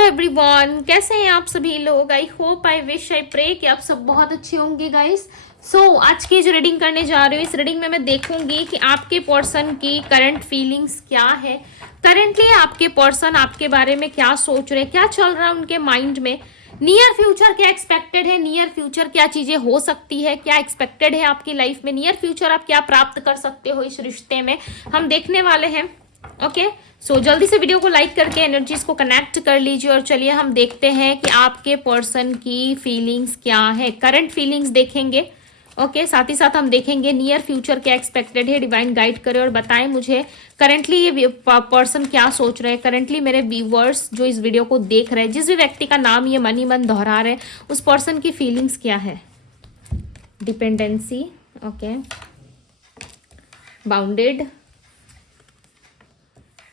Hello everyone, कैसे हैं आप सभी लोग। I hope, I wish, I pray कि आप सब बहुत अच्छे होंगे गाइस। आज की जो रीडिंग करने जा रही हूँ, इस रीडिंग में मैं देखूंगी कि आपके पर्सन की करंट फीलिंग्स क्या है। करंटली आपके पर्सन आपके बारे में क्या सोच रहे हैं, क्या चल रहा है उनके माइंड में। नियर फ्यूचर क्या एक्सपेक्टेड है, नियर फ्यूचर क्या चीजें हो सकती है, क्या एक्सपेक्टेड है आपकी लाइफ में, नियर फ्यूचर आप क्या प्राप्त कर सकते हो इस रिश्ते में, हम देखने वाले हैं। ओके, जल्दी से वीडियो को लाइक करके एनर्जीज को कनेक्ट कर लीजिए और चलिए हम देखते हैं कि आपके पर्सन की फीलिंग्स क्या है। करंट फीलिंग्स देखेंगे। ओके, साथ ही साथ हम देखेंगे नियर फ्यूचर क्या एक्सपेक्टेड है। डिवाइन गाइड करे और बताएं मुझे करंटली ये पर्सन क्या सोच रहे हैं। करंटली मेरे व्यूवर्स जो इस वीडियो को देख रहे हैं, जिस भी व्यक्ति का नाम ये मन ही मन दोहरा रहे हैं, उस पर्सन की फीलिंग्स क्या है। Dependency, okay, bounded,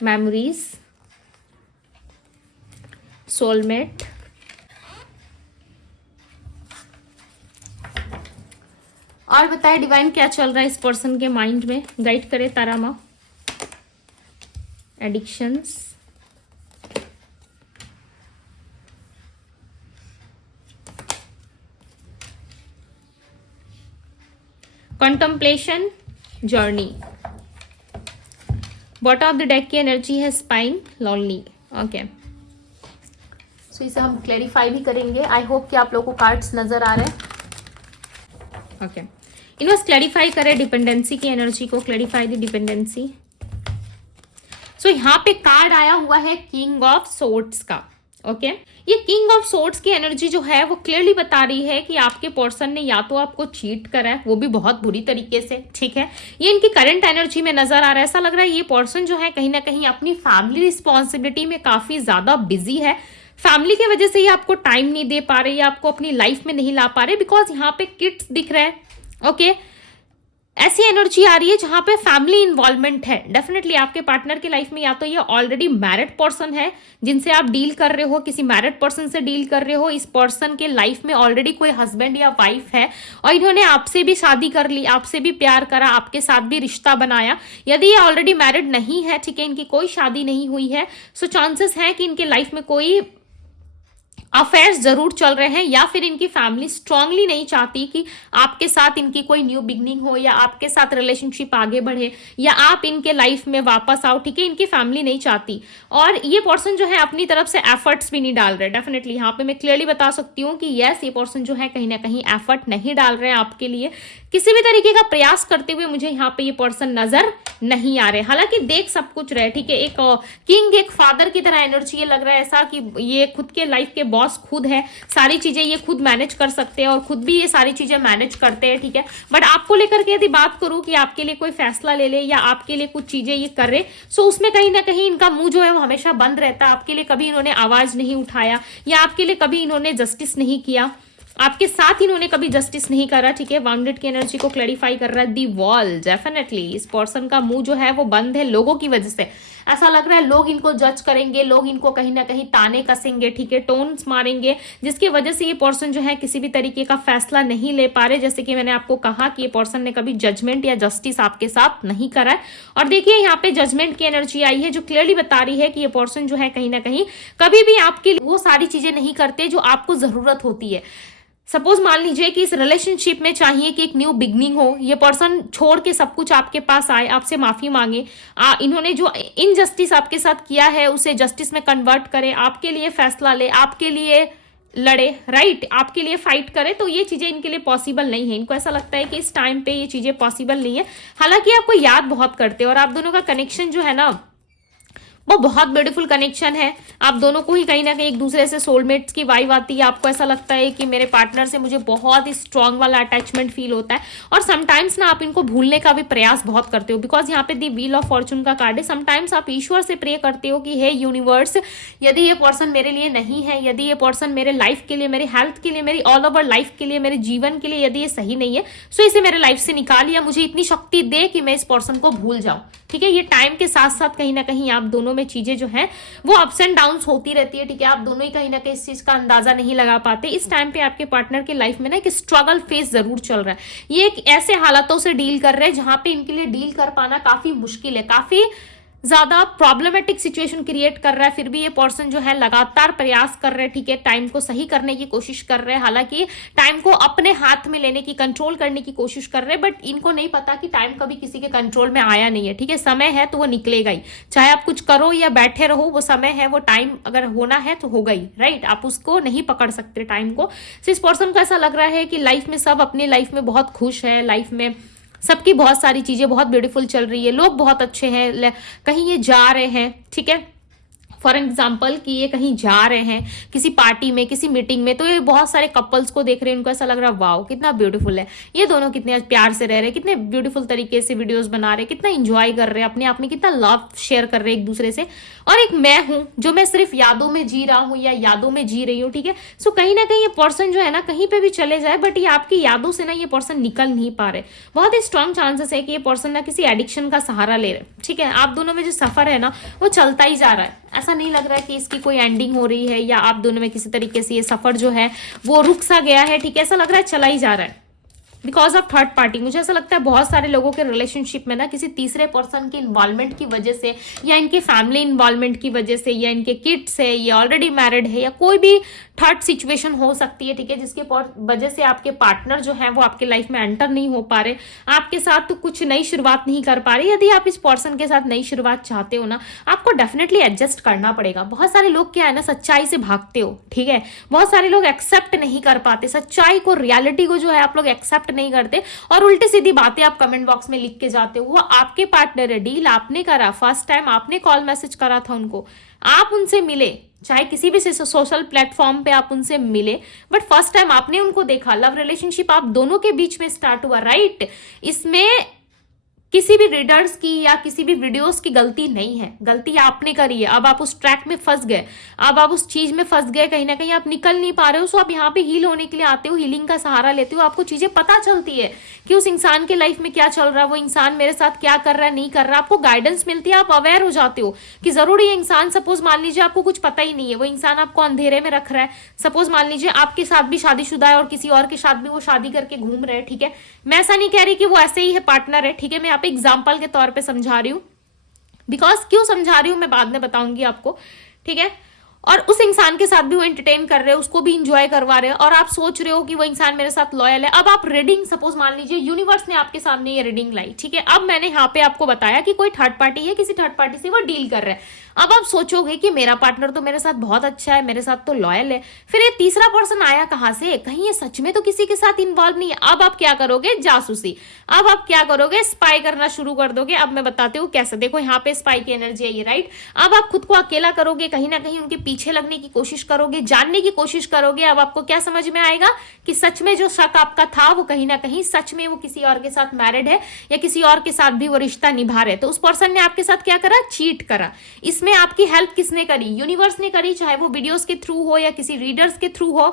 memories, soulmate, और बताए डिवाइन क्या चल रहा है इस पर्सन के माइंड में। गाइड करे तारा माँ। Addictions, contemplation, journey. Bottom of the deck की एनर्जी है स्पाइन, लॉनली। ओके, इसे हम क्लेरिफाई भी करेंगे। आई होप कि आप लोगों को कार्ड्स नजर आ रहे हैं। ओके, इन्वेस्ट क्लेरिफाई करें डिपेंडेंसी की एनर्जी को। Clarify the dependency. यहाँ पे कार्ड आया हुआ है किंग ऑफ सोर्ड्स का। ओके, ये किंग ऑफ सोर्ड्स की एनर्जी जो है वो क्लियरली बता रही है कि आपके पर्सन ने या तो आपको चीट करा है, वो भी बहुत बुरी तरीके से, ठीक है। ये इनकी करंट एनर्जी में नजर आ रहा है। ऐसा लग रहा है ये पर्सन जो है कहीं ना कहीं अपनी फैमिली रिस्पॉन्सिबिलिटी में काफी ज्यादा बिजी है। फैमिली की वजह से ये आपको टाइम नहीं दे पा रहे या आपको अपनी लाइफ में नहीं ला पा रहे, बिकॉज यहाँ पे किड्स दिख रहे हैं। ओके, ऐसी एनर्जी आ रही है जहां पे फैमिली इन्वॉल्वमेंट है। डेफिनेटली आपके पार्टनर की लाइफ में या तो ये ऑलरेडी मैरिड पर्सन है जिनसे आप डील कर रहे हो, किसी मैरिड पर्सन से डील कर रहे हो। इस पर्सन के लाइफ में ऑलरेडी कोई हस्बैंड या वाइफ है और इन्होंने आपसे भी शादी कर ली, आपसे भी प्यार करा, आपके साथ भी रिश्ता बनाया। यदि ये ऑलरेडी मैरिड नहीं है, ठीक है, इनकी कोई शादी नहीं हुई है, सो चांसेस है कि इनके लाइफ में कोई अफेयर्स जरूर चल रहे हैं, या फिर इनकी फैमिली स्ट्रांगली नहीं चाहती कि आपके साथ इनकी कोई न्यू बिगनिंग हो या आपके साथ रिलेशनशिप आगे बढ़े या आप इनके लाइफ में वापस आओ, ठीक है। इनकी फैमिली नहीं चाहती और ये पर्सन जो है अपनी तरफ से एफर्ट्स भी नहीं डाल रहे। डेफिनेटली यहाँ पे मैं क्लियरली बता सकती हूँ कि यस, ये पर्सन जो है कहीं ना कहीं एफर्ट नहीं डाल रहे हैं आपके लिए, किसी भी तरीके का प्रयास करते हुए मुझे यहाँ पे ये पर्सन नजर नहीं आ रहे। हालांकि देख सब कुछ रहे, ठीक है। एक किंग, एक फादर की तरह एनर्जी ये लग रहा है, ऐसा कि ये खुद के लाइफ के बॉस खुद है, सारी चीजें ये खुद मैनेज कर सकते हैं और खुद भी ये सारी चीजें मैनेज करते हैं, ठीक है। बट आपको लेकर के यदि बात करूं कि आपके लिए कोई फैसला ले ले या आपके लिए कुछ चीजें ये करे, सो उसमें कहीं ना कहीं इनका मुंह जो है वो हमेशा बंद रहता है। आपके लिए कभी इन्होंने आवाज नहीं उठाया या आपके लिए कभी इन्होंने जस्टिस नहीं किया, आपके साथ इन्होंने कभी जस्टिस नहीं करा, ठीक है। वाउंडेड की एनर्जी को क्लैरिफाई कर रहा है दी वॉल। डेफिनेटली इस पर्सन का मुंह जो है वो बंद है लोगों की वजह से। ऐसा लग रहा है लोग इनको जज करेंगे, लोग इनको कहीं ना कहीं ताने कसेंगे, ठीक है, टोन्स मारेंगे, जिसकी वजह से ये पर्सन जो है किसी भी तरीके का फैसला नहीं ले पा रहे। जैसे कि मैंने आपको कहा कि ये पर्सन ने कभी जजमेंट या जस्टिस आपके साथ नहीं करा है। और देखिए यहाँ पे जजमेंट की एनर्जी आई है जो क्लियरली बता रही है कि ये पर्सन जो है कहीं ना कहीं कभी भी आपके वो सारी चीजें नहीं करते जो आपको जरूरत होती है। सपोज मान लीजिए कि इस रिलेशनशिप में चाहिए कि एक न्यू बिगनिंग हो, ये पर्सन छोड़ के सब कुछ आपके पास आए, आपसे माफी मांगे, इन्होंने जो इनजस्टिस आपके साथ किया है उसे जस्टिस में कन्वर्ट करे, आपके लिए फैसला ले, आपके लिए लड़े, राइट, आपके लिए फाइट करे, तो ये चीजें इनके लिए पॉसिबल नहीं है। इनको ऐसा लगता है कि इस टाइम पे ये चीजें पॉसिबल नहीं है। हालांकि आपको याद बहुत करते हैं और आप दोनों का कनेक्शन जो है ना वो बहुत ब्यूटीफुल कनेक्शन है। आप दोनों को ही कहीं ना कहीं एक दूसरे से सोलमेट्स की वाइब आती है। आपको ऐसा लगता है कि मेरे पार्टनर से मुझे बहुत ही स्ट्रांग वाला अटैचमेंट फील होता है और समटाइम्स ना आप इनको भूलने का भी प्रयास बहुत करते हो, बिकॉज यहाँ पे दी व्हील ऑफ फॉर्चून का कार्ड है। समटाइम्स आप ईश्वर से प्रे करते हो कि हे यूनिवर्स, यदि ये पर्सन मेरे लिए नहीं है, यदि ये पर्सन मेरे लाइफ के लिए, मेरी हेल्थ के लिए, मेरी ऑल ओवर लाइफ के लिए, मेरे जीवन के लिए यदि ये सही नहीं है, सो इसे मेरे लाइफ से निकाल या मुझे इतनी शक्ति दे कि मैं इस पर्सन को भूल जाऊं, ठीक है। ये टाइम के साथ साथ कहीं ना कहीं आप दोनों में चीजें जो है वो अप्स एंड डाउन्स होती रहती है, ठीक है। आप दोनों ही कहीं ना कहीं इस चीज का अंदाजा नहीं लगा पाते। इस टाइम पे आपके पार्टनर के लाइफ में ना एक स्ट्रगल फेज जरूर चल रहा है। ये एक ऐसे हालातों से डील कर रहे हैं जहां पे इनके लिए डील कर पाना काफी मुश्किल है, काफी ज्यादा प्रॉब्लमेटिक सिचुएशन क्रिएट कर रहा है, फिर भी ये पर्सन जो है लगातार प्रयास कर रहे हैं, ठीक है, टाइम को सही करने की कोशिश कर रहे हैं, हालांकि टाइम को अपने हाथ में लेने की, कंट्रोल करने की कोशिश कर रहे हैं, बट इनको नहीं पता कि टाइम कभी किसी के कंट्रोल में आया नहीं है, ठीक है, समय है तो वो निकलेगा ही, चाहे आप कुछ करो या बैठे रहो, वो समय है, वो टाइम अगर होना है तो होगा ही, राइट। आप उसको नहीं पकड़ सकते टाइम को। इस पर्सन को ऐसा लग रहा है कि लाइफ में सब अपनी लाइफ में बहुत खुश है, लाइफ में सबकी बहुत सारी चीजें बहुत ब्यूटीफुल चल रही है, लोग बहुत अच्छे हैं, कहीं ये जा रहे हैं, ठीक है, फॉर एग्जाम्पल कि ये कहीं जा रहे हैं किसी पार्टी में, किसी मीटिंग में, तो ये बहुत सारे कपल्स को देख रहे हैं, उनको ऐसा लग रहा है वाओ कितना ब्यूटीफुल है, ये दोनों कितने प्यार से रह रहे हैं, कितने ब्यूटीफुल तरीके से वीडियोस बना रहे हैं, कितना इंजॉय कर रहे हैं अपने आप में, कितना लव शेयर कर रहे हैं एक दूसरे से। और एक मैं हूं जो मैं सिर्फ यादों में जी रहा हूं या यादों में जी रही हूँ, ठीक है। सो कहीं ना कहीं ये पर्सन जो है ना कहीं पे भी चले जाए, बट ये आपकी यादों से ना ये पर्सन निकल नहीं पा रहे। बहुत ही स्ट्रॉन्ग चांसेस है कि ये पर्सन ना किसी एडिक्शन का सहारा ले रहे, ठीक है। आप दोनों में जो सफर है ना वो चलता ही जा रहा है, ऐसा नहीं लग रहा है कि इसकी कोई एंडिंग हो रही है या आप दोनों में किसी तरीके से ये सफर जो है वो रुक सा गया है, ठीक है, ऐसा लग रहा है चला ही जा रहा है बिकॉज ऑफ थर्ड पार्टी। मुझे ऐसा लगता है बहुत सारे लोगों के रिलेशनशिप में ना किसी तीसरे पर्सन की इन्वॉल्वमेंट की वजह से या इनके फैमिली इन्वॉल्वमेंट की वजह से या इनके किड्स है या ऑलरेडी मैरिड है या कोई भी थर्ड सिचुएशन हो सकती है, ठीक है, जिसके वजह से आपके पार्टनर जो है वो आपके लाइफ में एंटर नहीं हो पा रहे, आपके साथ तो कुछ नई शुरुआत नहीं कर पा रहे। यदि आप इस पर्सन के साथ नई शुरुआत चाहते हो ना, आपको डेफिनेटली एडजस्ट करना पड़ेगा। बहुत सारे लोग क्या है ना सच्चाई से भागते हो, ठीक है, बहुत सारे लोग एक्सेप्ट नहीं कर पाते सच्चाई को, रियलिटी को जो है आप लोग एक्सेप्ट नहीं करते और उल्टी सीधी बातें आप कमेंट बॉक्स में लिख के जाते हो। वो आपके पार्टनर है, डील आपने करा, फर्स्ट टाइम आपने कॉल मैसेज करा था उनको, आप उनसे मिले, चाहे किसी भी सोशल प्लेटफॉर्म पे आप उनसे मिले, बट फर्स्ट टाइम आपने उनको देखा, लव रिलेशनशिप आप दोनों के बीच में स्टार्ट हुआ, राइट। इसमें किसी भी रीडर्स की या किसी भी वीडियोस की गलती नहीं है, गलती आपने करी है। अब आप उस ट्रैक में फंस गए, अब आप उस चीज में फंस गए, कहीं ना कहीं आप निकल नहीं पा रहे हो। सो आप यहाँ पे हील होने के लिए आते हो, हीलिंग का सहारा लेते हो, आपको चीजें पता चलती है कि उस इंसान के लाइफ में क्या चल रहा है, वो इंसान मेरे साथ क्या कर रहा है, नहीं कर रहा, आपको गाइडेंस मिलती है, आप अवेयर हो जाते हो कि जरूर ये इंसान, सपोज मान लीजिए आपको कुछ पता ही नहीं है, वो इंसान आपको अंधेरे में रख रहा है, सपोज मान लीजिए आपके साथ भी शादीशुदा है और किसी और के साथ भी वो शादी करके घूम रहे हैं, ठीक है। मैं ऐसा नहीं कह रही कि वो ऐसे ही है, पार्टनर है, ठीक है, मैं यहाँ पे एग्जाम्पल के तौर पे समझा रही हूँ, बिकॉज क्यों समझा रही हूँ मैं बाद में बताऊंगी आपको, ठीक है। और उस इंसान के साथ भी वो एंटरटेन कर रहे हैं, उसको भी इंजॉय करवा रहे हैं और आप सोच रहे हो कि वो इंसान मेरे साथ लॉयल है। अब आप रीडिंग, सपोज मान लीजिए यूनिवर्स ने आपके सामने ये रीडिंग लाई, ठीक है, अब मैंने यहाँ पे आपको बताया कि कोई थर्ड पार्टी है, किसी थर्ड पार्टी से वो डील कर रहा है। अब आप सोचोगे कि मेरा पार्टनर तो मेरे साथ बहुत अच्छा है, मेरे साथ तो लॉयल है, फिर ये तीसरा पर्सन आया कहां से, कहीं ये सच में तो किसी के साथ इन्वॉल्व नहीं है। अब आप क्या करोगे, जासूसी, अब आप क्या करोगे, स्पाई करना शुरू कर दोगे। अब मैं बताती हूँ कैसे, देखो यहाँ पे स्पाई की एनर्जी है ये, राइट। अब आप खुद को अकेला करोगे, कहीं ना कहीं उनके पीछे लगने की कोशिश करोगे, जानने की कोशिश करोगे। अब आपको क्या समझ में आएगा कि सच में जो शक आपका था वो कहीं ना कहीं सच में वो किसी और के साथ मैरिड है या किसी और के साथ भी वो रिश्ता निभा रहे। तो उस पर्सन ने आपके साथ क्या करा, चीट करा। इसमें आपकी हेल्प किसने करी, यूनिवर्स ने करी, चाहे वो वीडियोस के थ्रू हो या किसी रीडर्स के थ्रू हो,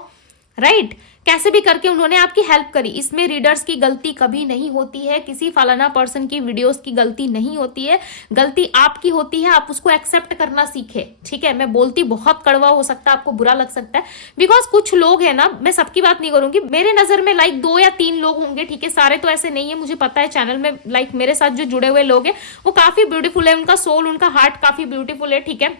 राइट। कैसे भी करके उन्होंने आपकी हेल्प करी। इसमें रीडर्स की गलती कभी नहीं होती है, किसी फलाना पर्सन की वीडियोस की गलती नहीं होती है, गलती आपकी होती है। आप उसको एक्सेप्ट करना सीखे, ठीक है। मैं बोलती बहुत कड़वा हो सकता है, आपको बुरा लग सकता है, बिकॉज कुछ लोग है ना, मैं सबकी बात नहीं करूंगी, मेरे नजर में लाइक 2 या 3 लोग होंगे, ठीक है, सारे तो ऐसे नहीं है, मुझे पता है चैनल में लाइक मेरे साथ जो जुड़े हुए लोग हैं वो काफी ब्यूटीफुल है, उनका सोल, उनका हार्ट काफी ब्यूटीफुल है, ठीक है,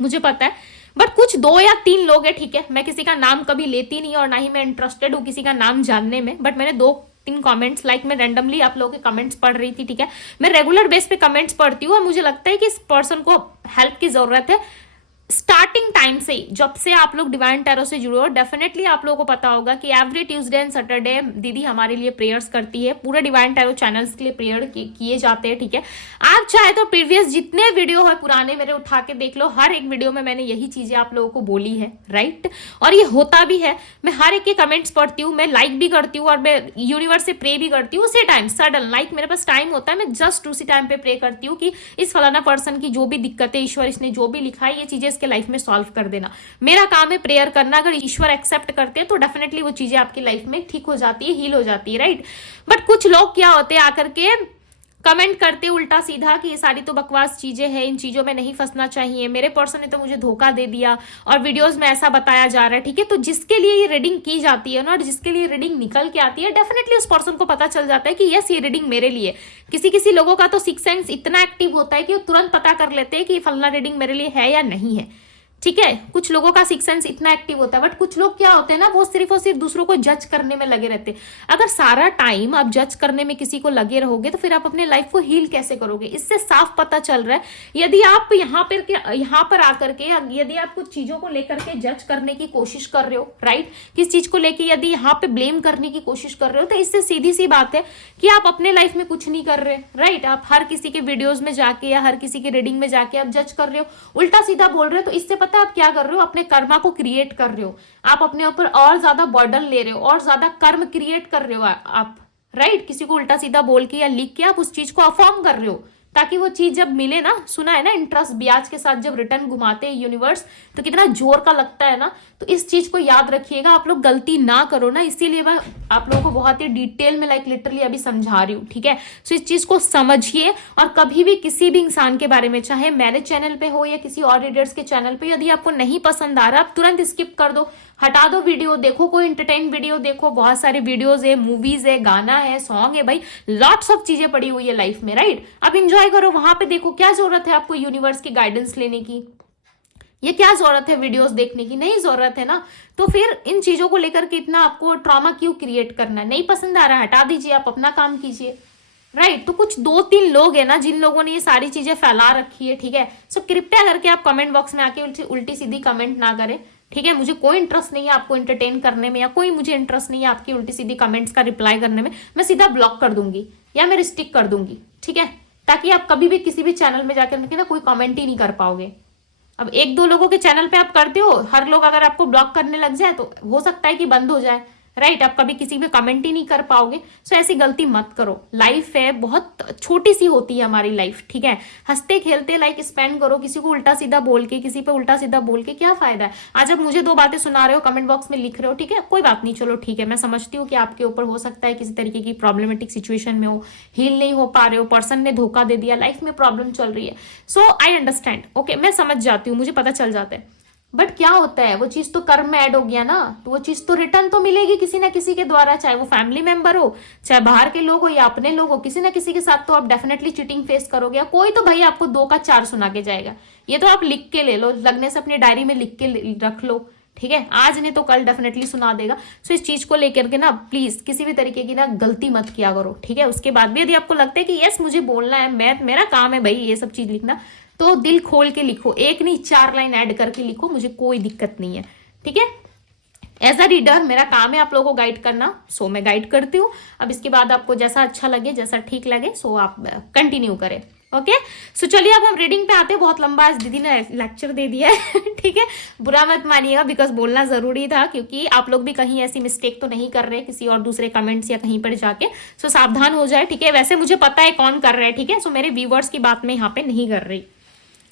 मुझे पता है। बट कुछ 2 या 3 लोग हैं, ठीक है, मैं किसी का नाम कभी लेती नहीं और ना ही मैं इंटरेस्टेड हूँ किसी का नाम जानने में, बट मैंने 2-3 कमेंट्स, लाइक मैं रैंडमली आप लोगों के कमेंट्स पढ़ रही थी, ठीक है, मैं रेगुलर बेस पे कमेंट्स पढ़ती हूँ और मुझे लगता है कि इस पर्सन को हेल्प की जरूरत है। स्टार्टिंग टाइम से ही, जब से आप लोग डिवाइन टैरो से जुड़े हो, डेफिनेटली आप लोगों को पता होगा कि एवरी ट्यूसडे एंड सैटरडे दीदी हमारे लिए प्रेयर्स करती है, पूरे डिवाइन टैरो चैनल्स के लिए प्रेयर किए जाते हैं, ठीक है। आप चाहे तो प्रीवियस जितने वीडियो है पुराने मेरे उठा के देख लो, हर एक वीडियो में मैंने यही चीजें आप लोगों को बोली है, राइट। और ये होता भी है, मैं हर एक के कमेंट्स पढ़ती हूँ, मैं लाइक भी करती हूँ और मैं यूनिवर्स से प्रे भी करती हूँ उसी टाइम, सडन लाइक मेरे पास टाइम होता है, मैं जस्ट उसी टाइम पे प्रे करती हूँ कि इस फलाना पर्सन की जो भी दिक्कतें, ईश्वर इसने जो भी लिखा है ये चीजें इसके लाइफ में सॉल्व कर देना। मेरा काम है प्रेयर करना, अगर ईश्वर एक्सेप्ट करते हैं तो डेफिनेटली वो चीजें आपकी लाइफ में ठीक हो जाती है, हील हो जाती है, राइट। बट कुछ लोग क्या होते हैं, आकर के कमेंट करते उल्टा सीधा कि ये सारी तो बकवास चीजें हैं, इन चीजों में नहीं फंसना चाहिए, मेरे पर्सन ने तो मुझे धोखा दे दिया और वीडियोस में ऐसा बताया जा रहा है, ठीक है। तो जिसके लिए ये रीडिंग की जाती है ना, और जिसके लिए रीडिंग निकल के आती है, डेफिनेटली उस पर्सन को पता चल जाता है कि यस ये रीडिंग मेरे लिए। किसी किसी लोगों का तो सिक्स सेंस इतना एक्टिव होता है कि वो तुरंत पता कर लेते हैं कि फलना रीडिंग मेरे लिए है या नहीं है, ठीक है। कुछ लोगों का सिक्स सेंस इतना एक्टिव होता है, बट कुछ लोग क्या होते हैं ना, वो सिर्फ और सिर्फ दूसरों को जज करने में लगे रहते हैं। अगर सारा टाइम आप जज करने में किसी को लगे रहोगे तो फिर आप अपने लाइफ को हील कैसे करोगे। इससे साफ पता चल रहा है, यदि आप यहाँ पर आकर के यदि आप कुछ चीजों को लेकर के जज करने की कोशिश कर रहे हो, राइट, किस चीज को लेके यदि यहाँ पे ब्लेम करने की कोशिश कर रहे हो, तो इससे सीधी सी बात है कि आप अपने लाइफ में कुछ नहीं कर रहे, राइट। आप हर किसी के वीडियोज में जाके या हर किसी के रीडिंग में जाके आप जज कर रहे हो, उल्टा सीधा बोल रहे हो। तो इससे पता आप क्या कर रहे हो, अपने कर्मा को क्रिएट कर रहे हो, आप अपने ऊपर और ज्यादा बर्डन ले रहे हो और ज्यादा कर्म क्रिएट कर रहे हो आप, राइट। किसी को उल्टा सीधा बोल के या लिख के आप उस चीज को अफर्म कर रहे हो, ताकि वो चीज जब मिले ना, सुना है ना इंटरेस्ट ब्याज के साथ जब रिटर्न घुमाते हैं यूनिवर्स तो कितना जोर का लगता है ना। तो इस चीज को याद रखिएगा, आप लोग गलती ना करो ना, इसीलिए मैं आप लोगों को बहुत ही डिटेल में लिटरली अभी समझा रही हूँ, ठीक है। सो इस चीज को समझिए, और कभी भी किसी भी इंसान के बारे में, चाहे मेरे चैनल पे हो या किसी और रीडर्स के चैनल पे, यदि आपको नहीं पसंद आ रहा आप तुरंत स्किप कर दो, हटा दो वीडियो, देखो कोई एंटरटेन वीडियो देखो। बहुत सारे वीडियोस है, मूवीज है, गाना है, सॉन्ग है, भाई लॉट्स ऑफ चीजें पड़ी हुई है लाइफ में, राइट। अब एंजॉय करो, वहां पे देखो। क्या जरूरत है आपको यूनिवर्स की गाइडेंस लेने की, ये क्या जरूरत है वीडियोस देखने की, नहीं जरूरत है ना। तो फिर इन चीजों को लेकर के इतना आपको ट्रॉमा क्यों क्रिएट करना है। नहीं पसंद आ रहा हटा दीजिए, आप अपना काम कीजिए, राइट। तो कुछ 2-3 लोग है ना जिन लोगों ने ये सारी चीजें फैला रखी है, ठीक है। सो कृपया करके आप कमेंट बॉक्स में आके उल्टी सीधी कमेंट ना करें, ठीक है। मुझे कोई इंटरेस्ट नहीं है आपको एंटरटेन करने में, या कोई मुझे इंटरेस्ट नहीं है आपकी उल्टी सीधी कमेंट्स का रिप्लाई करने में। मैं सीधा ब्लॉक कर दूंगी या मैं रिस्ट्रिक्ट कर दूंगी, ठीक है, ताकि आप कभी भी किसी भी चैनल में जाकर ना कोई कमेंट ही नहीं कर पाओगे। अब 1-2 लोगों के चैनल पे आप करते हो, हर लोग अगर आपको ब्लॉक करने लग जाए तो हो सकता है कि बंद हो जाए, राइट। आप कभी किसी पे कमेंट ही नहीं कर पाओगे। सो ऐसी गलती मत करो। लाइफ है बहुत छोटी सी होती है हमारी लाइफ, ठीक है। हंसते खेलते लाइक स्पेंड करो। किसी को उल्टा सीधा बोल के, किसी पे उल्टा सीधा बोल के क्या फायदा है। आज आप मुझे 2 बातें सुना रहे हो, कमेंट बॉक्स में लिख रहे हो, ठीक है, कोई बात नहीं, चलो ठीक है। मैं समझती हूँ कि आपके ऊपर हो सकता है किसी तरीके की प्रॉब्लमेटिक सिचुएशन में हो, हील नहीं हो पा रहे हो, पर्सन ने धोखा दे दिया, लाइफ में प्रॉब्लम चल रही है। सो आई अंडरस्टैंड, ओके, मैं समझ जाती हूँ, मुझे पता चल जाता है। बट क्या होता है, वो चीज तो कर्म में ऐड हो गया ना, तो वो चीज तो रिटर्न तो मिलेगी किसी ना किसी के द्वारा, चाहे वो फैमिली मेंबर हो, चाहे बाहर के लोग हो या अपने लोग हो, किसी ना किसी के साथ तो आप डेफिनेटली चीटिंग फेस करोगे। कोई तो भाई आपको 2 का 4 सुना के जाएगा। ये तो आप लिख के ले लो, लगने से अपनी डायरी में लिख के रख लो, ठीक है। आज नहीं तो कल डेफिनेटली सुना देगा। सो इस चीज को लेकर के ना प्लीज किसी भी तरीके की ना गलती मत किया करो, ठीक है। उसके बाद भी यदि आपको लगता है कि यस मुझे बोलना है, मेरा काम है भाई ये सब चीज लिखना, तो दिल खोल के लिखो, 1 नहीं 4 लाइन ऐड करके लिखो, मुझे कोई दिक्कत नहीं है, ठीक है। एज अ रीडर मेरा काम है आप लोगों को गाइड करना, सो मैं गाइड करती हूँ। अब इसके बाद आपको जैसा अच्छा लगे, जैसा ठीक लगे, सो आप कंटिन्यू करें, ओके। सो चलिए अब हम रीडिंग पे आते हैं। बहुत लंबा आज दीदी ने लेक्चर दे दिया है ठीक है, बुरा मत मानिएगा, बिकॉज बोलना जरूरी था, क्योंकि आप लोग भी कहीं ऐसी मिस्टेक तो नहीं कर रहे किसी और दूसरे कमेंट्स या कहीं पर जाके। सो सावधान हो जाए, ठीक है। वैसे मुझे पता है कौन कर रहा है, ठीक है। सो मेरे व्यूवर्स की बात में यहाँ पे नहीं कर रही,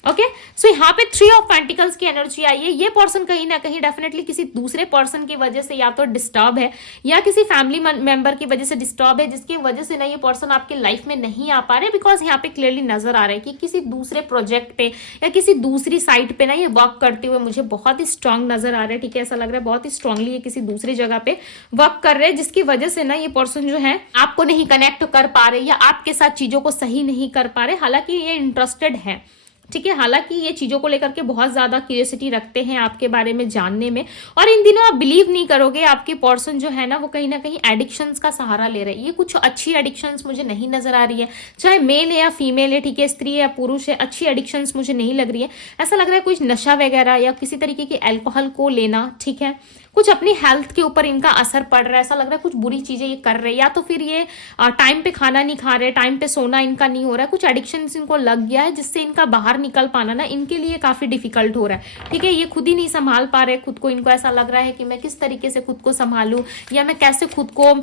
ओके। सो यहाँ पे 3 ऑफ पेंटिकल्स की एनर्जी आई है। ये पर्सन कहीं ना कहीं डेफिनेटली किसी दूसरे पर्सन की वजह से या तो डिस्टर्ब है, या किसी फैमिली मेंबर की वजह से डिस्टर्ब है, जिसकी वजह से ना ये पर्सन आपके लाइफ में नहीं आ पा रहे। बिकॉज यहाँ पे क्लियरली नजर आ रहा है कि किसी दूसरे प्रोजेक्ट पे या किसी दूसरी साइट पे ना ये वर्क करते हुए मुझे बहुत ही स्ट्रांग नजर आ रहा है, ठीक है। ऐसा लग रहा है बहुत ही स्ट्रांगली ये किसी दूसरी जगह पे वर्क कर रहे हैं, जिसकी वजह से ना ये पर्सन जो है आपको नहीं कनेक्ट कर पा रहे या आपके साथ चीजों को सही नहीं कर पा रहे। हालांकि ये इंटरेस्टेड है, ठीक है। हालांकि ये चीजों को लेकर के बहुत ज्यादा क्यूरियोसिटी रखते हैं आपके बारे में जानने में। और इन दिनों आप बिलीव नहीं करोगे, आपके पर्सन जो है ना वो कहीं ना कहीं एडिक्शंस का सहारा ले रहे हैं। ये कुछ अच्छी एडिक्शंस मुझे नहीं नजर आ रही है, चाहे मेल है या फीमेल है, ठीक है, स्त्री है या पुरुष है, अच्छी एडिक्शंस मुझे नहीं लग रही है। ऐसा लग रहा है कुछ नशा वगैरह या किसी तरीके की अल्कोहल को लेना, ठीक है। कुछ अपनी हेल्थ के ऊपर इनका असर पड़ रहा है। ऐसा लग रहा है कुछ बुरी चीजें ये कर रहे हैं, या तो फिर ये टाइम पे खाना नहीं खा रहे, टाइम पे सोना इनका नहीं हो रहा है, कुछ एडिक्शन इनको लग गया है जिससे इनका बाहर निकल पाना ना इनके लिए काफी डिफिकल्ट हो रहा है, ठीक है। ये खुद ही नहीं संभाल पा रहे खुद को। इनको ऐसा लग रहा है कि मैं किस तरीके से खुद को संभालूं, या मैं कैसे खुद को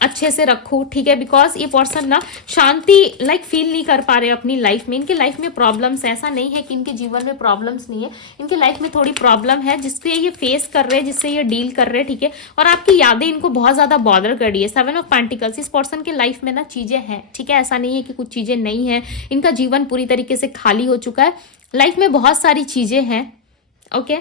अच्छे से रखो, ठीक है। बिकॉज ये पर्सन ना शांति फील नहीं कर पा रहे अपनी लाइफ में। इनके लाइफ में प्रॉब्लम्स, ऐसा नहीं है कि इनके जीवन में प्रॉब्लम्स नहीं है, इनके लाइफ में थोड़ी प्रॉब्लम है जिससे ये फेस कर रहे हैं, जिससे ये डील कर रहे हैं, ठीक है। और आपकी यादें इनको बहुत ज्यादा बॉदर कर रही है। 7 ऑफ पेंटिकल्स, इस पर्सन के लाइफ में ना चीजें हैं, ठीक है। ऐसा नहीं है कि कुछ चीजें नहीं है, इनका जीवन पूरी तरीके से खाली हो चुका है। लाइफ में बहुत सारी चीजें हैं, ओके,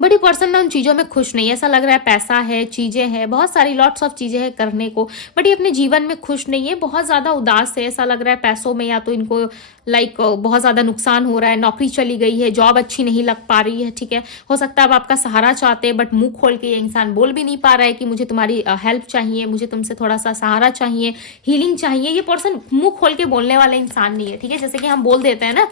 बट ये पर्सन ना उन चीज़ों में खुश नहीं है। ऐसा लग रहा है पैसा है, चीज़ें हैं, बहुत सारी लॉट्स ऑफ चीज़ें हैं करने को, बट ये अपने जीवन में खुश नहीं है, बहुत ज़्यादा उदास है। ऐसा लग रहा है पैसों में या तो इनको बहुत ज़्यादा नुकसान हो रहा है, नौकरी चली गई है, जॉब अच्छी नहीं लग पा रही है, ठीक है। हो सकता है अब आपका सहारा चाहते हैं, बट मुंह खोल के ये इंसान बोल भी नहीं पा रहा है कि मुझे तुम्हारी हेल्प चाहिए, मुझे तुमसे थोड़ा सा सहारा चाहिए, हीलिंग चाहिए। ये पर्सन मुंह खोल के बोलने वाला इंसान नहीं है, ठीक है। जैसे कि हम बोल देते हैं ना,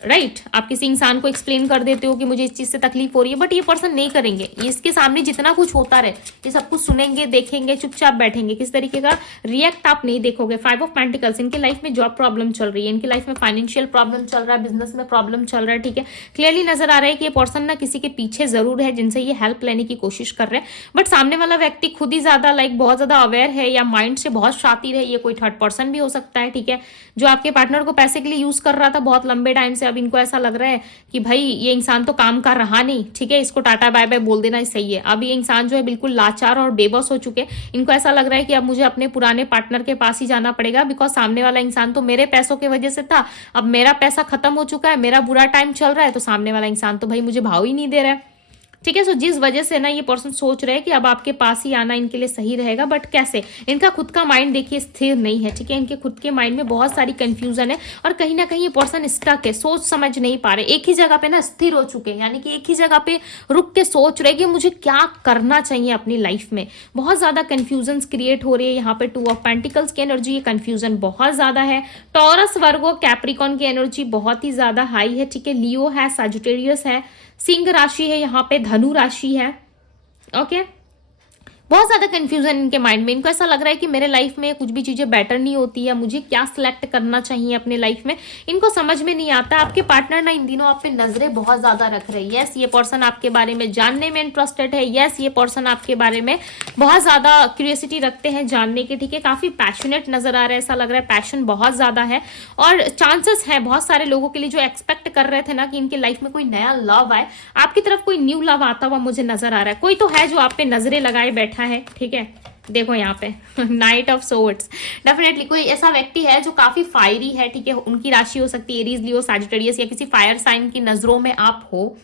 राइट, आप किसी इंसान को एक्सप्लेन कर देते हो कि मुझे इस चीज से तकलीफ हो रही है, बट ये पर्सन नहीं करेंगे। इसके सामने जितना कुछ होता रहे, ये सब कुछ सुनेंगे, देखेंगे, चुपचाप बैठेंगे। किस तरीके का रिएक्ट आप नहीं देखोगे। 5 ऑफ पेंटिकल्स, इनके लाइफ में जॉब प्रॉब्लम चल रही है, इनकी लाइफ में फाइनेंशियल प्रॉब्लम चल रहा है, बिजनेस में प्रॉब्लम चल रहा है, ठीक है। क्लियरली नजर आ रहा है कि ये पर्सन ना किसी के पीछे जरूर है जिनसे ये हेल्प लेने की कोशिश कर रहे हैं, बट सामने वाला व्यक्ति खुद ही ज्यादा बहुत ज्यादा अवेयर है या माइंड से बहुत शातिर है। ये कोई थर्ड पर्सन भी हो सकता है, ठीक है, जो आपके पार्टनर को पैसे के लिए यूज कर रहा था बहुत लंबे टाइम से। अब इनको ऐसा लग रहा है कि भाई ये इंसान तो काम कर रहा नहीं, ठीक है, इसको टाटा बाय बाय बोल देना सही है। अब ये इंसान जो है बिल्कुल लाचार और बेबस हो चुके हैं। इनको ऐसा लग रहा है कि अब मुझे अपने पुराने पार्टनर के पास ही जाना पड़ेगा, बिकॉज सामने वाला इंसान तो मेरे पैसों की वजह से था, अब मेरा पैसा खत्म हो चुका है, मेरा बुरा टाइम चल रहा है, तो सामने वाला इंसान तो भाई मुझे भाव ही नहीं दे रहा है, ठीक है। सो जिस वजह से ना ये पर्सन सोच रहे हैं कि अब आपके पास ही आना इनके लिए सही रहेगा, बट कैसे, इनका खुद का माइंड देखिए स्थिर नहीं है, ठीक है। इनके खुद के माइंड में बहुत सारी कंफ्यूजन है और कहीं ना कहीं ये पर्सन स्टक है, सोच समझ नहीं पा रहे, एक ही जगह पे ना स्थिर हो चुके हैं, यानी कि एक ही जगह पे रुक के सोच रहे कि मुझे क्या करना चाहिए अपनी लाइफ में। बहुत ज्यादा कंफ्यूजन क्रिएट हो रही है यहाँ पे। 2 ऑफ पेंटिकल्स की एनर्जी, ये कंफ्यूजन बहुत ज्यादा है। टॉरस, वर्गो, कैप्रिकॉन की एनर्जी बहुत ही ज्यादा हाई है, ठीक है। लियो है, सजिटेरियस है, सिंह राशि है, यहाँ पे धनु राशि है, ओके। बहुत ज्यादा कंफ्यूजन इनके माइंड में। इनको ऐसा लग रहा है कि मेरे लाइफ में कुछ भी चीजें बेटर नहीं होती है, मुझे क्या सिलेक्ट करना चाहिए अपने लाइफ में, इनको समझ में नहीं आता। आपके पार्टनर ना इन दिनों आप पे नजरें बहुत ज्यादा रख रही है। यस, ये पर्सन आपके बारे में जानने में इंटरेस्टेड है। यस, ये पर्सन आपके बारे में बहुत ज्यादा क्यूरियोसिटी रखते हैं जानने के, ठीक है। काफी पैशनेट नजर आ रहा है, ऐसा लग रहा है पैशन बहुत ज्यादा है। और चांसेस है बहुत सारे लोगों के लिए जो एक्सपेक्ट कर रहे थे ना कि इनकी लाइफ में कोई नया लव आए, आपकी तरफ कोई न्यू लव आता हुआ मुझे नजर आ रहा है। कोई तो है जो आप पे नजरें लगाए बैठा है, ठीक है। देखो यहाँ पे नाइट ऑफ सोर्ड्स, डेफिनेटली कोई ऐसा व्यक्ति है जो काफी फायरी है, ठीक है। उनकी राशि हो सकती है एरीज, लियो, सजिटेरियस या किसी फायर साइन की नजरों में आप हो।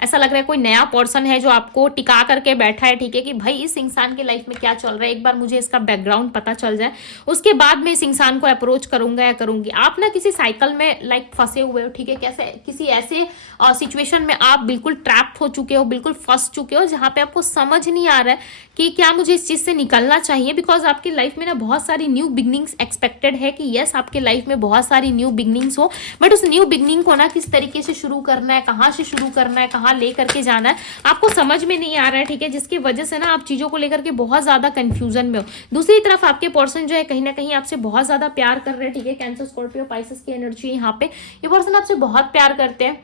ऐसा लग रहा है कोई नया पर्सन है जो आपको टिका करके बैठा है, ठीक है, कि भाई इस इंसान के लाइफ में क्या चल रहा है, एक बार मुझे इसका बैकग्राउंड पता चल जाए, उसके बाद मैं इस इंसान को अप्रोच करूंगा या करूंगी। आप ना किसी साइकिल में फंसे हुए हो, ठीक है, कैसे किसी ऐसे सिचुएशन में आप बिल्कुल ट्रैप हो चुके हो, बिल्कुल फंस चुके हो, जहां पे आपको समझ नहीं आ रहा है कि क्या मुझे इस चीज से निकलना चाहिए। बिकॉज आपकी लाइफ में ना बहुत सारी न्यू बिगनिंग्स एक्सपेक्टेड है कि यस, आपके लाइफ में बहुत सारी न्यू बिगनिंग्स हो, बट उस न्यू बिगनिंग को ना किस तरीके से शुरू करना है, कहाँ से शुरू करना है, कहाँ लेकर के जाना है, आपको समझ में नहीं आ रहा है, ठीक है। जिसकी वजह से ना आप चीजों को लेकर के बहुत ज्यादा कंफ्यूजन में हो। दूसरी तरफ आपके पर्सन जो है कहीं ना कहीं आपसे बहुत ज्यादा प्यार कर रहे हैं, ठीक है। कैंसर, स्कॉर्पियो, पाइसेस की एनर्जी यहाँ पे। ये पर्सन आपसे बहुत प्यार करते हैं।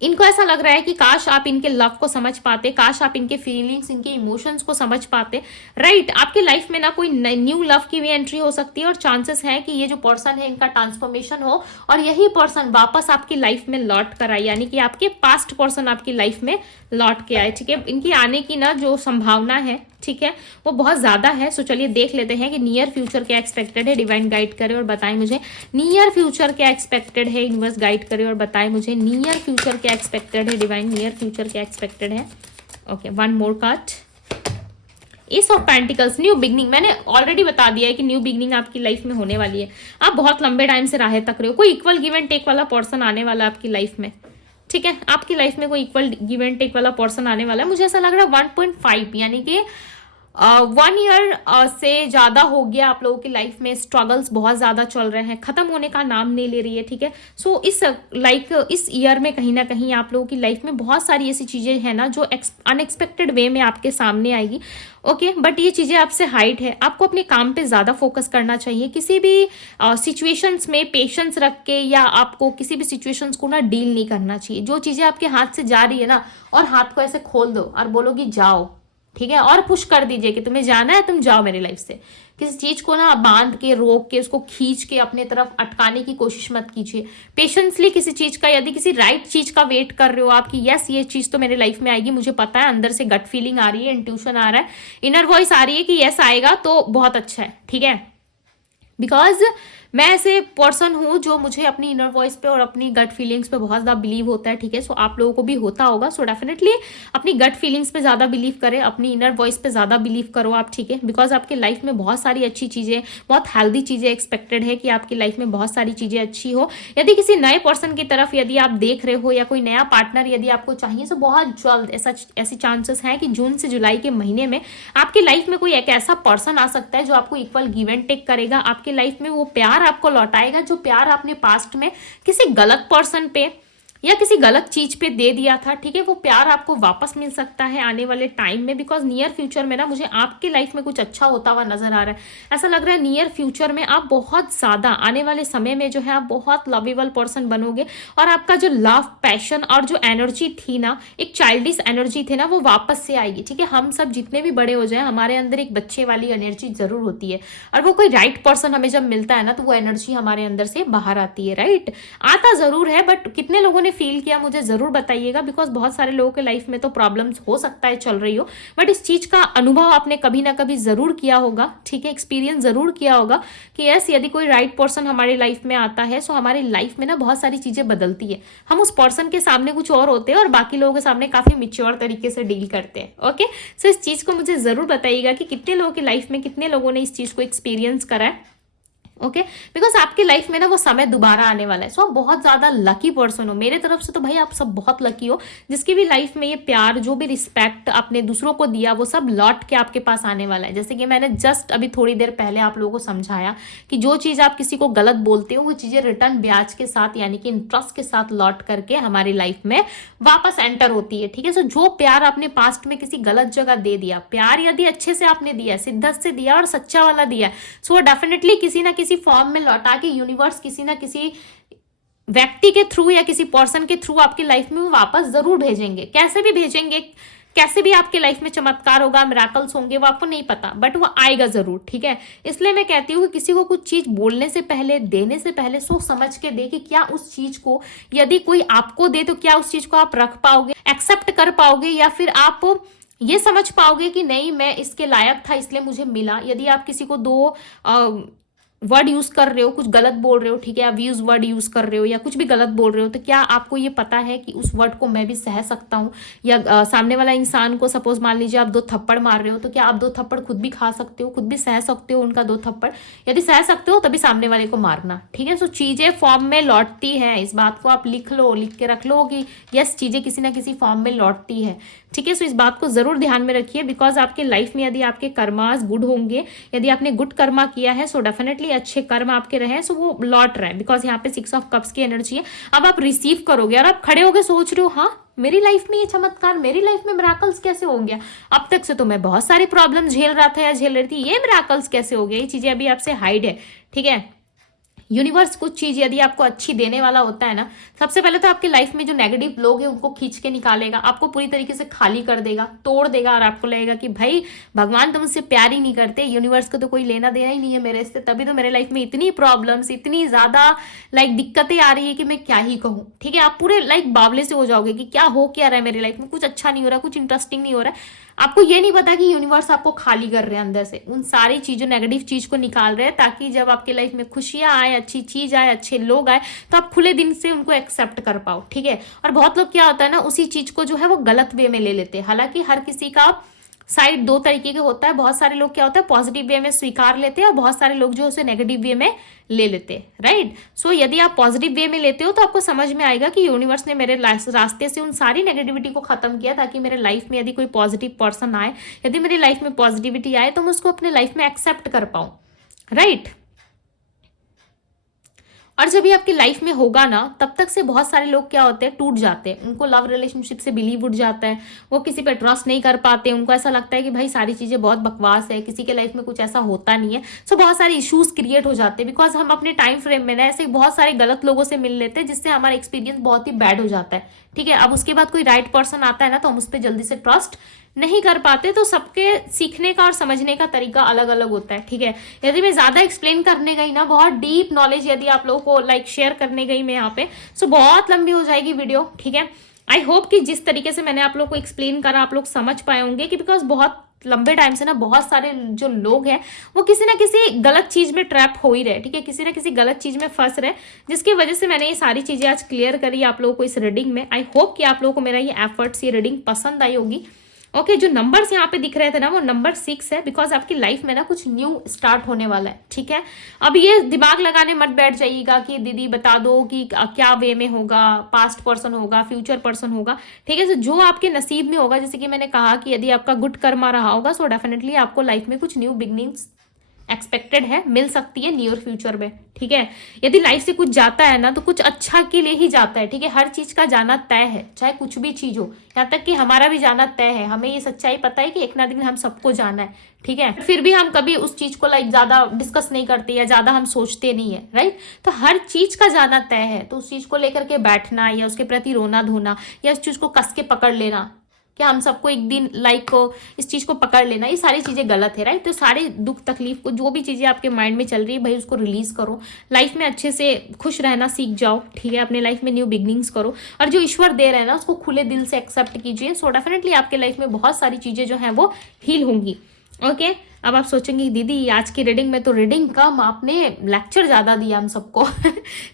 इनको ऐसा लग रहा है कि काश आप इनके लव को समझ पाते, काश आप इनके फीलिंग्स, इनके इमोशंस को समझ पाते, राइट। आपके लाइफ में ना कोई न्यू लव की भी एंट्री हो सकती है और चांसेस है कि ये जो पर्सन है इनका ट्रांसफॉर्मेशन हो और यही पर्सन वापस आपकी लाइफ में लौट कर आए, यानी कि आपके पास्ट पर्सन आपकी लाइफ में लौट के आए, ठीक है। इनकी आने की ना जो संभावना है, ठीक है, वो बहुत ज्यादा है। सो चलिए देख लेते हैं कि नियर फ्यूचर क्या एक्सपेक्टेड है। डिवाइन गाइड करे और बताएं मुझे नियर फ्यूचर क्या एक्सपेक्टेड है। यूनिवर्स गाइड करे और बताएं मुझे नियर फ्यूचर क्या एक्सपेक्टेड है। डिवाइन, नियर फ्यूचर क्या एक्सपेक्टेड है। Okay, one more card, S of pentacles, new beginning. मैंने ऑलरेडी बता दिया है कि न्यू बिगनिंग आपकी लाइफ में होने वाली है। आप बहुत लंबे टाइम से राहें तक रहे हो, कोई इक्वल गिव एंड टेक वाला पर्सन आने वाला है आपकी लाइफ में, ठीक है। आपकी लाइफ में कोई इक्वल गिव एंड टेक वाला पर्सन आने वाला है। मुझे ऐसा लग रहा है 1.5 यानी कि 1 ईयर से ज्यादा हो गया आप लोगों की लाइफ में। स्ट्रगल्स बहुत ज्यादा चल रहे हैं, खत्म होने का नाम नहीं ले रही है, ठीक है। सो इस इस ईयर में कहीं ना कहीं आप लोगों की लाइफ में बहुत सारी ऐसी चीजें हैं ना जो अनएक्सपेक्टेड वे में आपके सामने आएगी, ओके। बट ये चीजें आपसे हाइड है। आपको अपने काम पे ज्यादा फोकस करना चाहिए। किसी भी सिचुएशंस में पेशेंस रख के या आपको किसी भी सिचुएशंस को ना डील नहीं करना चाहिए। जो चीजें आपके हाथ से जा रही है ना, और हाथ को ऐसे खोल दो और बोलोगी जाओ, ठीक है, और पुश कर दीजिए कि तुम्हें जाना है, तुम जाओ मेरी लाइफ से। किसी चीज को ना बांध के, रोक के, उसको खींच के अपने तरफ अटकाने की कोशिश मत कीजिए। पेशेंसली किसी चीज का, यदि किसी राइट चीज का वेट कर रहे हो आप कि यस ये चीज तो मेरे लाइफ में आएगी, मुझे पता है, अंदर से गट फीलिंग आ रही है, इंट्यूशन आ रहा है, इनर वॉइस आ रही है कि यस आएगा, तो बहुत अच्छा है, ठीक है। बिकॉज मैं ऐसे पर्सन हूँ जो मुझे अपनी इनर वॉइस पे और अपनी गट फीलिंग्स पे बहुत ज़्यादा बिलीव होता है, ठीक है। सो आप लोगों को भी होता होगा, सो डेफिनेटली अपनी गट फीलिंग्स पे ज़्यादा बिलीव करें, अपनी इनर वॉइस पे ज़्यादा बिलीव करो आप, ठीक है। बिकॉज आपकी लाइफ में बहुत सारी अच्छी चीज़ें, बहुत हेल्दी चीज़ें एक्सपेक्टेड है कि आपकी लाइफ में बहुत सारी चीज़ें अच्छी हो। यदि किसी नए पर्सन की तरफ यदि आप देख रहे हो या कोई नया पार्टनर यदि आपको चाहिए, तो बहुत जल्द ऐसे चांसेस हैं कि जून से जुलाई के महीने में आपकी लाइफ में कोई एक ऐसा पर्सन आ सकता है जो आपको इक्वल गिव एंड टेक करेगा। आपकी लाइफ में वो प्यार आपको लौटाएगा जो प्यार आपने पास्ट में किसी गलत पर्सन पे या किसी गलत चीज पे दे दिया था, ठीक है। वो प्यार आपको वापस मिल सकता है आने वाले टाइम में। बिकॉज नियर फ्यूचर में ना मुझे आपके लाइफ में कुछ अच्छा होता हुआ नजर आ रहा है। ऐसा लग रहा है नियर फ्यूचर में आप बहुत ज्यादा, आने वाले समय में जो है आप बहुत लवेबल पर्सन बनोगे, और आपका जो लव, पैशन और जो एनर्जी थी ना, एक चाइल्डिश एनर्जी थी ना, वो वापस से आएगी, ठीक है। हम सब जितने भी बड़े हो जाए, हमारे अंदर एक बच्चे वाली एनर्जी जरूर होती है, और वो कोई राइट पर्सन हमें जब मिलता है ना, तो वो एनर्जी हमारे अंदर से बाहर आती है, राइट। आता जरूर है, बट कितने लोगों ने फील किया मुझे जरूर बताइएगा। बिकॉज बहुत सारे लोगों के लाइफ में तो प्रॉब्लम्स हो सकता है चल रही हो, बट इस चीज का अनुभव आपने कभी ना कभी जरूर किया होगा, ठीक है। एक्सपीरियंस जरूर किया होगा कि यस यदि कोई राइट पर्सन हमारी लाइफ में आता है, सो हमारी लाइफ में ना बहुत सारी चीजें बदलती है। हम उस पर्सन के सामने कुछ और होते हैं और बाकी लोगों के सामने काफी मिच्योर तरीके से डील करते हैं, ओके। सो इस चीज को मुझे जरूर बताइएगा कि कितने लोगों की लाइफ में, कितने लोगों ने इस चीज को एक्सपीरियंस करा है, ओके। बिकॉज आपकी लाइफ में ना वो समय दोबारा आने वाला है। सो आप बहुत ज्यादा लकी पर्सन हो। मेरे तरफ से तो भाई आप सब बहुत लकी हो, जिसकी भी लाइफ में ये प्यार, जो भी रिस्पेक्ट आपने दूसरों को दिया, वो सब लौट के आपके पास आने वाला है। जैसे कि मैंने जस्ट अभी थोड़ी देर पहले आप लोगों को समझाया कि जो चीज आप किसी को गलत बोलते हो, वो चीजें रिटर्न ब्याज के साथ यानी कि इंटरेस्ट के साथ लौट करके हमारी लाइफ में वापस एंटर होती है, ठीक है। सो जो प्यार आपने पास्ट में किसी गलत जगह दे दिया, प्यार यदि अच्छे से आपने दिया, शिद्दत से दिया और सच्चा वाला दिया, सो डेफिनेटली किसी ना किसी फॉर्म में लौटा के यूनिवर्स किसी ना किसी व्यक्ति के थ्रू या किसी पर्सन के थ्रू आपकी लाइफ में वो वापस जरूर भेजेंगे। कैसे भी भेजेंगे, कैसे भी आपके लाइफ में चमत्कार होगा, मिराकल्स होंगे, वो आपको नहीं पता, बट वो आएगा जरूर, ठीक है। इसलिए मैं कहती हूँ कि किसी को कुछ चीज बोलने से पहले, देने से पहले सोच समझ के दे कि क्या उस चीज को यदि कोई आपको दे तो क्या उस चीज को आप रख पाओगे, एक्सेप्ट कर पाओगे, या फिर आप ये समझ पाओगे कि नहीं मैं इसके लायक था इसलिए मुझे मिला। यदि आप किसी को दो वर्ड यूज कर रहे हो, कुछ गलत बोल रहे हो, ठीक है, अब्यूज वर्ड यूज कर रहे हो या कुछ भी गलत बोल रहे हो, तो क्या आपको ये पता है कि उस वर्ड को मैं भी सह सकता हूँ? या सामने वाला इंसान को सपोज मान लीजिए आप 2 थप्पड़ मार रहे हो, तो क्या आप 2 थप्पड़ खुद भी खा सकते हो, खुद भी सह सकते हो उनका 2 थप्पड़? यदि सह सकते हो तभी सामने वाले को मारना, ठीक है। सो चीजें फॉर्म में लौटती है, इस बात को आप लिख लो, लिख के रख लो कि यस चीजें किसी ना किसी फॉर्म में लौटती है, ठीक है। सो इस बात को जरूर ध्यान में रखिए। बिकॉज आपके लाइफ में यदि आपके कर्मास गुड होंगे, यदि आपने गुड कर्मा किया है, सो डेफिनेटली अच्छे कर्म आपके रहे, सो वो लौट रहा है। बिकॉज यहाँ पे 6 ऑफ कप्स की एनर्जी है। अब आप रिसीव करोगे और आप खड़े होकर सोच रहे हो, हाँ मेरी लाइफ में ये चमत्कार, मेरी लाइफ में मिराकल्स कैसे हो गया? अब तक से तो मैं बहुत सारी प्रॉब्लम झेल रहा था या झेल रही थी, ये मिराकल्स कैसे हो गया? ये चीजें अभी आपसे हाइड है, ठीक है। यूनिवर्स कुछ चीज यदि आपको अच्छी देने वाला होता है ना, सबसे पहले तो आपकी लाइफ में जो नेगेटिव लोग हैं उनको खींच के निकालेगा, आपको पूरी तरीके से खाली कर देगा, तोड़ देगा, और आपको लगेगा कि भाई भगवान तो मुझसे प्यार ही नहीं करते, यूनिवर्स को तो कोई लेना देना ही नहीं है मेरे से, तभी तो मेरे लाइफ में इतनी प्रॉब्लम्स, इतनी ज्यादा दिक्कतें आ रही है कि मैं क्या ही कहूँ, ठीक है। आप पूरे बावले से हो जाओगे कि क्या हो क्या रहा है मेरी लाइफ में, कुछ अच्छा नहीं हो रहा, कुछ इंटरेस्टिंग नहीं हो रहा है। आपको ये नहीं पता कि यूनिवर्स आपको खाली कर रहे हैं अंदर से, उन सारी चीजों, नेगेटिव चीज को निकाल रहे हैं, ताकि जब आपके लाइफ में खुशियां आए, अच्छी चीज आए, अच्छे लोग आए, तो आप खुले दिन से उनको एक्सेप्ट कर पाओ, ठीक है। और बहुत लोग क्या होता है ना, उसी चीज को जो है वो गलत वे में ले लेते हैं। हालांकि हर किसी का साइड 2 तरीके के होता है। बहुत सारे लोग क्या होता है पॉजिटिव वे में स्वीकार लेते हैं, और बहुत सारे लोग जो उसे नेगेटिव वे में ले लेते हैं, राइट। सो यदि आप पॉजिटिव वे में लेते हो तो आपको समझ में आएगा कि यूनिवर्स ने मेरे रास्ते से उन सारी नेगेटिविटी को खत्म किया, ताकि मेरे लाइफ में यदि कोई पॉजिटिव पर्सन आए, यदि मेरी लाइफ में पॉजिटिविटी आए, तो मैं उसको अपने लाइफ में एक्सेप्ट कर पाऊं, राइट। और जब ये आपकी लाइफ में होगा ना, तब तक से बहुत सारे लोग क्या होते हैं, टूट जाते हैं, उनको लव रिलेशनशिप से बिलीव उठ जाता है, वो किसी पे ट्रस्ट नहीं कर पाते, उनको ऐसा लगता है कि भाई सारी चीजें बहुत बकवास है, किसी के लाइफ में कुछ ऐसा होता नहीं है। सो बहुत सारे इश्यूज क्रिएट हो जाते हैं, बिकॉज हम अपने टाइम फ्रेम में ना ऐसे बहुत सारे गलत लोगों से मिल लेते हैं, जिससे हमारा एक्सपीरियंस बहुत ही बैड हो जाता है, ठीक है। अब उसके बाद कोई राइट पर्सन आता है ना, तो हम उस पर जल्दी से ट्रस्ट नहीं कर पाते, तो सबके सीखने का और समझने का तरीका अलग अलग होता है, ठीक है। यदि मैं ज्यादा एक्सप्लेन करने गई ना, बहुत डीप नॉलेज यदि आप लोगों को लाइक शेयर करने गई मैं यहाँ पे, सो बहुत लंबी हो जाएगी वीडियो, ठीक है। आई होप कि जिस तरीके से मैंने आप लोग को एक्सप्लेन करा आप लोग समझ पाए होंगे, कि बिकॉज बहुत लंबे टाइम से ना बहुत सारे जो लोग हैं वो किसी ना किसी गलत चीज में ट्रैप हो ही रहे, ठीक है, किसी ना किसी गलत चीज में फंस रहे, जिसकी वजह से मैंने ये सारी चीजें आज क्लियर करी आप लोगों को इस रीडिंग में। आई होप कि आप लोगों को मेरा ये एफर्ट्स, ये रीडिंग पसंद आई होगी। ओके, जो नंबर्स यहाँ पे दिख रहे थे ना, वो नंबर 6 है, बिकॉज आपकी लाइफ में ना कुछ न्यू स्टार्ट होने वाला है, ठीक है। अब ये दिमाग लगाने मत बैठ जाइएगा कि दीदी बता दो कि क्या वे में होगा, पास्ट पर्सन होगा, फ्यूचर पर्सन होगा, ठीक है। तो जो आपके नसीब में होगा, जैसे कि मैंने कहा कि यदि आपका गुड कर्मा रहा होगा, सो डेफिनेटली आपको लाइफ में कुछ न्यू बिगनिंग्स एक्सपेक्टेड है, मिल सकती है नियर फ्यूचर में, ठीक है। यदि लाइफ से कुछ जाता है ना, तो कुछ अच्छा के लिए ही जाता है, ठीक है। हर चीज का जाना तय है, चाहे कुछ भी चीज हो, यहाँ तक कि हमारा भी जाना तय है। हमें ये सच्चाई पता है कि एक ना दिन हम सबको जाना है, ठीक है। फिर भी हम कभी उस चीज को लाइक ज्यादा डिस्कस नहीं करते या ज्यादा हम सोचते नहीं है, राइट। तो हर चीज का जाना तय है, तो उस चीज को लेकर के बैठना या उसके प्रति रोना धोना या उस चीज को कस के पकड़ लेना कि हम सबको एक दिन लाइक इस चीज को पकड़ लेना, ये सारी चीजें गलत है, राइट। तो सारे दुख तकलीफ को, जो भी चीजें आपके माइंड में चल रही है भाई, उसको रिलीज करो, लाइफ में अच्छे से खुश रहना सीख जाओ, ठीक है। अपने लाइफ में न्यू बिगनिंग्स करो, और जो ईश्वर दे रहे हैं ना उसको खुले दिल से एक्सेप्ट कीजिए। सो डेफिनेटली आपके लाइफ में बहुत सारी चीजें जो है वो हील होंगी। ओके, अब आप सोचेंगे दीदी आज की रीडिंग में तो रीडिंग कम, आपने लेक्चर ज्यादा दिया हम सबको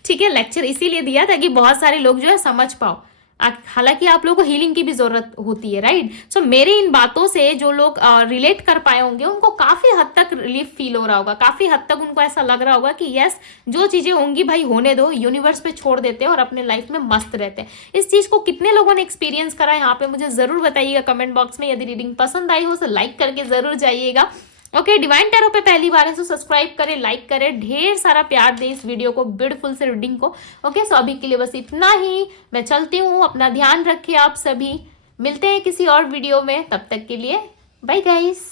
ठीक है, लेक्चर इसीलिए दिया ताकि बहुत सारे लोग जो है समझ पाओ। हालांकि आप लोगों को हीलिंग की भी जरूरत होती है, राइट। सो मेरे इन बातों से जो लोग रिलेट कर पाए होंगे उनको काफी हद तक रिलीफ फील हो रहा होगा, काफी हद तक उनको ऐसा लग रहा होगा कि यस, जो चीजें होंगी भाई होने दो, यूनिवर्स पे छोड़ देते हैं और अपने लाइफ में मस्त रहते हैं। इस चीज को कितने लोगों ने एक्सपीरियंस करा है यहाँ पे मुझे जरूर बताइएगा कमेंट बॉक्स में। यदि रीडिंग पसंद आई हो तो लाइक करके जरूर जाइएगा। ओके, डिवाइन टैरो पे पहली बार है तो सब्सक्राइब करें, लाइक करें, ढेर सारा प्यार दें इस वीडियो को, ब्यूटीफुल से रीडिंग को। ओके, सो अभी के लिए बस इतना ही, मैं चलती हूँ, अपना ध्यान रखिए आप सभी, मिलते हैं किसी और वीडियो में, तब तक के लिए बाय गाइस।